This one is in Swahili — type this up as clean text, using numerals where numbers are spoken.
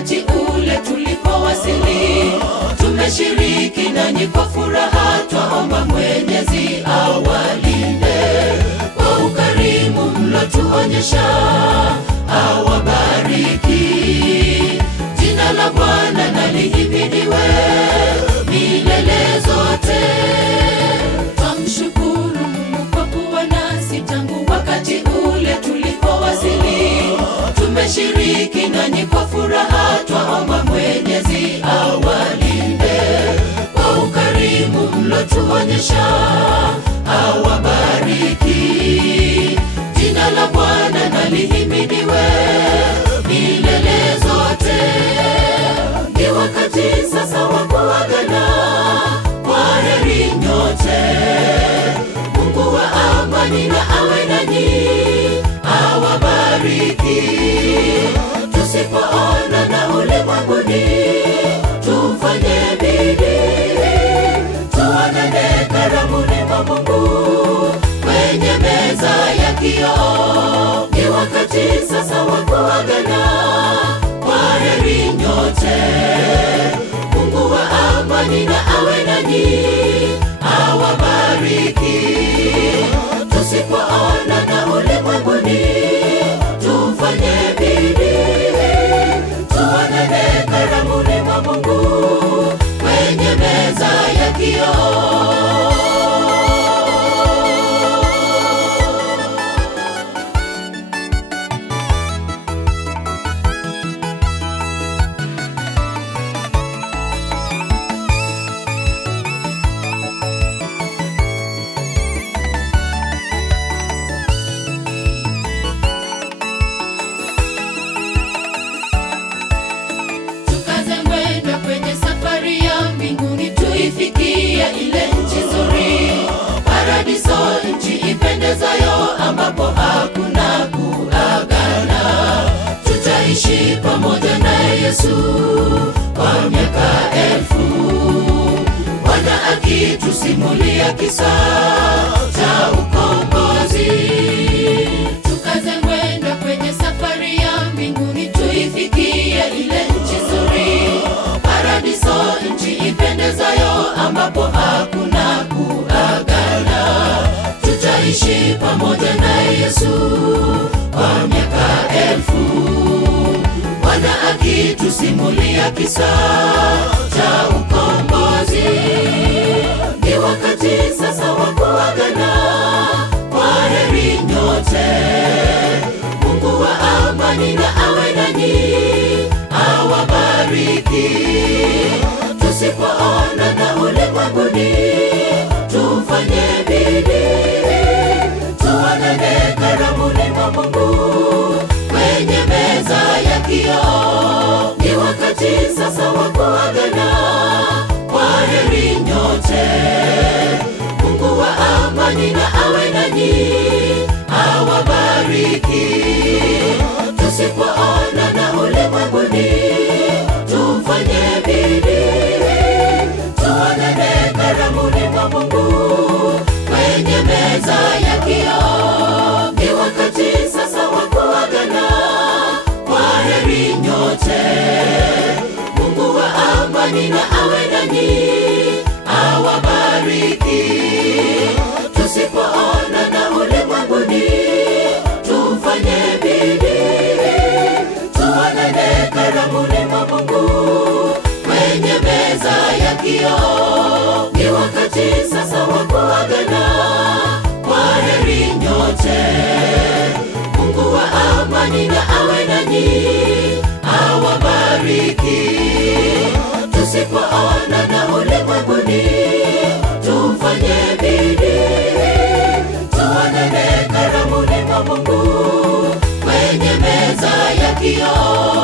wakati ule tulipowasili. Tumeshiriki nanyi kwa furaha, twaomba Mwenyezi awalinde kwa ukarimu mlotuonyesha, awabariki. Jina la Bwana na lihimidiwe milele zote. Twamshukuru Mungu kwa kuwa nasi tangu wakati ule tulipowasili. Tumeshiriki nanyi kwa furaha, twaomba Mwenyezi awalinde kwa ukarimu mlotuonyesha, awabariki. Jina la Bwana na lihimidiwe milele zote. Ni wakati sasa wa kuagana, kwaheri nyote. Mungu wa amani na awe nanyi, awabariki. Tusipoona na ulimwenguni, tufanye bidii tuonane karamuni mwa Mungu kwenye meza ya kioo. Ni wakati sasa wa kuagana, kwaheri nyote. Mungu wa amani na awe nanyi, awabariki. Tusipoona na ulimwenguni, tufanye bidii tuonane karamuni mwa Mungu kwenye meza ya kioo. Tuifikia ile nchi nzuri, paradiso, nchi ipendezayo, ambapo hakuna kuagana. Tutaishi pamoja na Yesu kwa miaka 1000, Bwana akitusimulia kisa cha ukombozi. Tukaze mwendo kwenye safari ya mbinguni, tuifikia ile nchi nzuri, paradiso, nchi ipendezayo, ambapo hakuna kuagana. Tutaishi pamoja na Yesu kwa miaka 1000, Bwana akitusimulia kisa cha ukombozi. Ni wakati sasa wa kuagana, kwaheri nyote. Mungu wa amani na awe nanyi, awabariki. Tusipoona na ulimwenguni, tufanye bidii tuonane karamuni mwa Mungu kwenye meza ya kioo. Ni wakati sasa wa kuagana, kwaheri nyote. Mungu wa amani na awe nanyi, awabariki. Tusipoona na ulimwenguni, tufanye bidii tuonane karamuni mwa Mungu kwenye meza ya kioo. Ni wakati sasa wa kuagana, kwaheri nyote. Mungu wa amani na awe nanyi, awabariki. Tusipoona na ulimwenguni, tufanye bidii tuonane karamuni mwa Mungu kwenye meza ya kioo. Ni wakati sasa wa kuagana, kwaheri nyote. Mungu wa amani na awe nanyi, awabariki. Tusipoona na ulimwenguni, tufanye bidii tuonane karamuni mwa Mungu kwenye meza ya kioo.